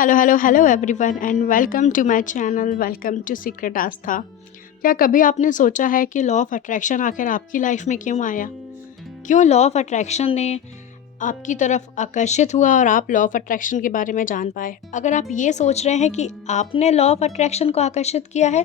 Hello everyone and welcome to my channel. Welcome to secret Aastha. क्या कभी आपने सोचा है कि लॉ ऑफ अट्रैक्शन आखिर आपकी लाइफ में क्यों आया? क्यों लॉ ऑफ अट्रैक्शन ने आपकी तरफ आकर्षित हुआ और आप लॉ ऑफ अट्रैक्शन के बारे में जान पाए? अगर आप ये सोच रहे हैं कि आपने लॉ ऑफ अट्रैक्शन को आकर्षित किया है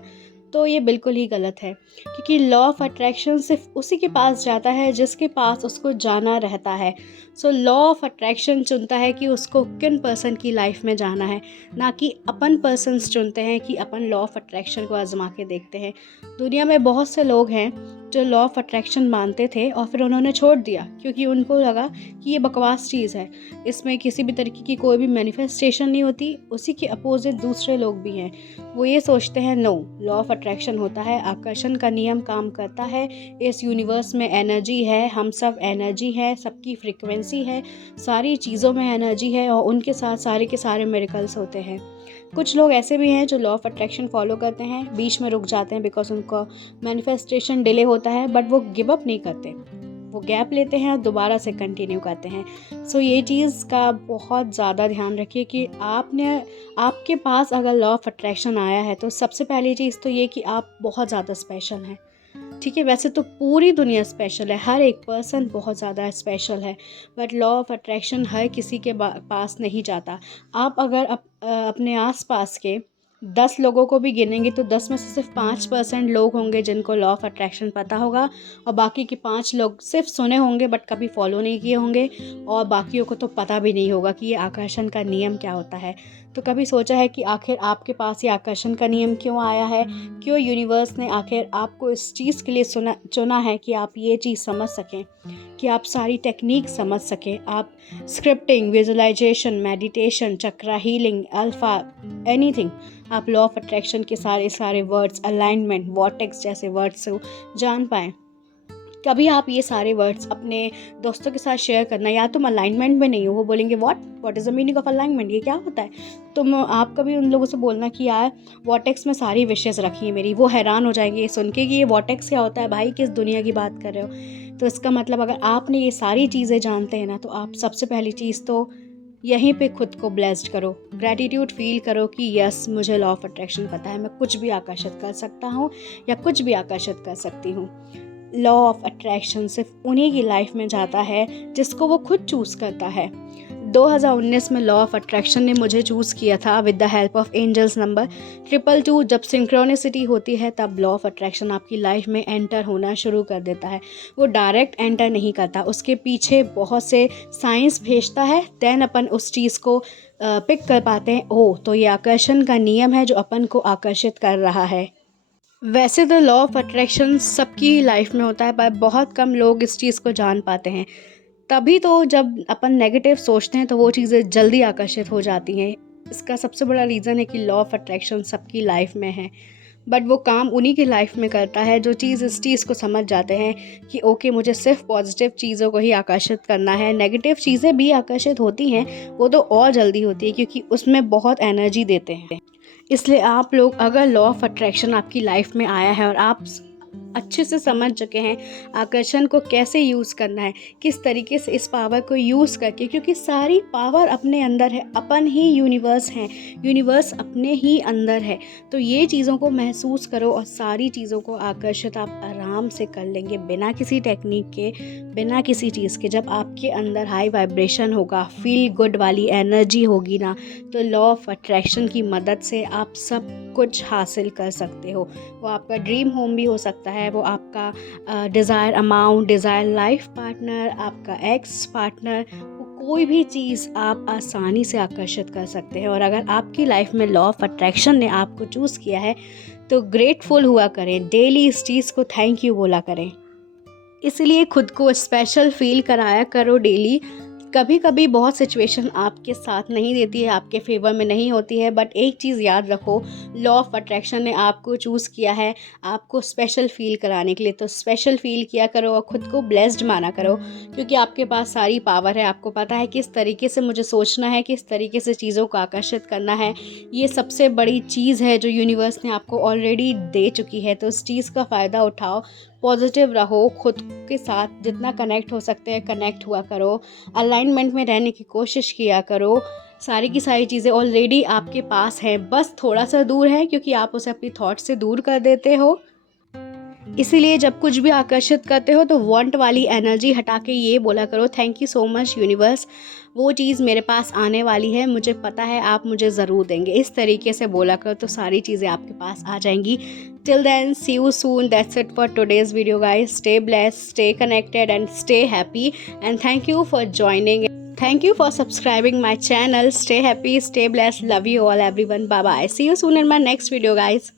तो ये बिल्कुल ही गलत है, क्योंकि लॉ ऑफ अट्रैक्शन सिर्फ उसी के पास जाता है जिसके पास उसको जाना रहता है। सो लॉ ऑफ अट्रैक्शन चुनता है कि उसको किन पर्सन की लाइफ में जाना है, ना कि अपन पर्सन्स चुनते हैं कि अपन लॉ ऑफ अट्रैक्शन को आजमा के देखते हैं। दुनिया में बहुत से लोग हैं जो लॉ ऑफ अट्रैक्शन मानते थे और फिर उन्होंने छोड़ दिया क्योंकि उनको लगा कि ये बकवास चीज़ है, इसमें किसी भी तरीके की कोई भी मैनिफेस्टेशन नहीं होती। उसी के अपोजिट दूसरे लोग भी हैं, वो ये सोचते हैं नो, लॉ ऑफ अट्रैक्शन होता है, आकर्षण का नियम काम करता है, इस यूनिवर्स में एनर्जी है, हम सब एनर्जी है, सबकी फ्रीक्वेंसी है, सारी चीज़ों में एनर्जी है और उनके साथ सारे के सारे मिरेकल्स होते हैं। कुछ लोग ऐसे भी हैं जो लॉ ऑफ अट्रैक्शन फॉलो करते हैं, बीच में रुक जाते हैं बिकॉज उनका मैनिफेस्टेशन डिले होता है, बट वो गिव अप नहीं करते, वो गैप लेते हैं और दोबारा से कंटिन्यू करते हैं। सो ये चीज़ का बहुत ज़्यादा ध्यान रखिए कि आपके पास अगर लॉ ऑफ अट्रैक्शन आया है तो सबसे पहली चीज़ तो ये कि आप बहुत ज़्यादा स्पेशल हैं। ठीक है, वैसे तो पूरी दुनिया स्पेशल है, हर एक पर्सन बहुत ज़्यादा स्पेशल है, बट लॉ ऑफ अट्रैक्शन हर किसी के पास नहीं जाता। आप अगर अपने आसपास के 10 लोगों को भी गिनेंगे तो 10 में से सिर्फ 5% लोग होंगे जिनको लॉ ऑफ अट्रैक्शन पता होगा, और बाकी के 5 लोग सिर्फ सुने होंगे बट कभी फॉलो नहीं किए होंगे, और बाकियों को तो पता भी नहीं होगा कि ये आकर्षण का नियम क्या होता है। तो कभी सोचा है कि आखिर आपके पास ये आकर्षण का नियम क्यों आया है? क्यों यूनिवर्स ने आखिर आपको इस चीज़ के लिए चुना है कि आप ये चीज़ समझ सकें, कि आप सारी टेक्निक समझ सकें, आप स्क्रिप्टिंग, विजुअलाइजेशन, मेडिटेशन, चक्रा हीलिंग, अल्फा, एनीथिंग, आप लॉ ऑफ अट्रैक्शन के सारे वर्ड्स, अलाइनमेंट, वॉर्टेक्स जैसे वर्ड्स को जान पाएँ। कभी आप ये सारे वर्ड्स अपने दोस्तों के साथ शेयर करना, या तुम अलाइनमेंट में नहीं हो, वो बोलेंगे what is the meaning of alignment, ये क्या होता है? आप कभी उन लोगों से बोलना कि यार वॉटेक्स में सारी विशेज़ रखी है मेरी, वो हैरान हो जाएंगे ये सुन के कि ये वॉटेक्स क्या होता है, भाई किस दुनिया की बात कर रहे हो। तो इसका मतलब अगर आपने ये सारी चीज़ें जानते हैं ना, तो आप सबसे पहली चीज़ तो यहीं पे खुद को ब्लेस्ड करो, ग्रैटिट्यूड फील करो कि यस, मुझे लॉ ऑफ अट्रैक्शन पता है, मैं कुछ भी आकर्षित कर सकता हूँ या कुछ भी आकर्षित कर सकती हूँ। लॉ ऑफ अट्रैक्शन सिर्फ उन्हीं की लाइफ में जाता है जिसको वो खुद चूज़ करता है। 2019 में लॉ ऑफ अट्रैक्शन ने मुझे चूज़ किया था with the help of angels number 222। जब सिंक्रोनिसिटी होती है तब लॉ ऑफ अट्रैक्शन आपकी लाइफ में एंटर होना शुरू कर देता है। वो डायरेक्ट एंटर नहीं करता, उसके पीछे बहुत से साइंस भेजता है, देन अपन उस चीज़ को पिक कर पाते हैं। ओह, तो ये आकर्षण का नियम है जो अपन को आकर्षित कर रहा है। वैसे तो लॉ ऑफ अट्रैक्शन सबकी लाइफ में होता है, पर बहुत कम लोग इस चीज़ को जान पाते हैं। तभी तो जब अपन नेगेटिव सोचते हैं तो वो चीज़ें जल्दी आकर्षित हो जाती हैं। इसका सबसे बड़ा रीज़न है कि लॉ ऑफ अट्रैक्शन सबकी लाइफ में है, बट वो काम उन्हीं की लाइफ में करता है जो इस चीज़ को समझ जाते हैं कि ओके, मुझे सिर्फ पॉजिटिव चीज़ों को ही आकर्षित करना है। नेगेटिव चीज़ें भी आकर्षित होती हैं, वो तो और जल्दी होती है क्योंकि उसमें बहुत एनर्जी देते हैं। इसलिए आप लोग, अगर लॉ ऑफ अट्रैक्शन आपकी लाइफ में आया है और आप अच्छे से समझ चुके हैं आकर्षण को कैसे यूज़ करना है, किस तरीके से इस पावर को यूज़ करके, क्योंकि सारी पावर अपने अंदर है, अपन ही यूनिवर्स हैं, यूनिवर्स अपने ही अंदर है। तो ये चीज़ों को महसूस करो और सारी चीज़ों को आकर्षित आप आराम से कर लेंगे, बिना किसी टेक्निक के, बिना किसी चीज़ के। जब आपके अंदर हाई वाइब्रेशन होगा, फील गुड वाली एनर्जी होगी ना, तो लॉ ऑफ अट्रैक्शन की मदद से आप सब कुछ हासिल कर सकते हो। वो आपका ड्रीम होम भी हो सकता है, वो आपका desire amount, desire life partner, आपका एक्स पार्टनर, कोई भी चीज़ आप आसानी से आकर्षित कर सकते हैं। और अगर आपकी लाइफ में लॉ ऑफ अट्रैक्शन ने आपको चूज़ किया है तो ग्रेटफुल हुआ करें, डेली इस चीज़ को थैंक यू बोला करें। इसलिए खुद को स्पेशल फील कराया करो डेली। कभी कभी बहुत सिचुएशन आपके साथ नहीं देती है, आपके फेवर में नहीं होती है, बट एक चीज़ याद रखो, लॉ ऑफ अट्रैक्शन ने आपको चूज़ किया है आपको स्पेशल फील कराने के लिए। तो स्पेशल फील किया करो और ख़ुद को ब्लेस्ड माना करो, क्योंकि आपके पास सारी पावर है। आपको पता है किस तरीके से मुझे सोचना है, किस तरीके से चीज़ों को आकर्षित करना है। ये सबसे बड़ी चीज़ है जो यूनिवर्स ने आपको ऑलरेडी दे चुकी है, तो उस चीज़ का फ़ायदा उठाओ, पॉजिटिव रहो, खुद के साथ जितना कनेक्ट हो सकते हैं कनेक्ट हुआ करो, अलाइनमेंट में रहने की कोशिश किया करो, सारी की सारी चीज़ें ऑलरेडी आपके पास हैं, बस थोड़ा सा दूर है क्योंकि आप उसे अपनी थॉट से दूर कर देते हो। इसीलिए जब कुछ भी आकर्षित करते हो तो वांट वाली एनर्जी हटा के ये बोला करो, thank you so much universe, वो चीज़ मेरे पास आने वाली है, मुझे पता है आप मुझे ज़रूर देंगे। इस तरीके से बोला करो तो सारी चीज़ें आपके पास आ जाएंगी। Till then, see you soon, that's it for today's video guys. Stay blessed, stay connected and stay happy, and thank you for joining, thank you for subscribing my channel. Stay happy, stay blessed, love you all everyone, bye bye, see you soon in my next video guys.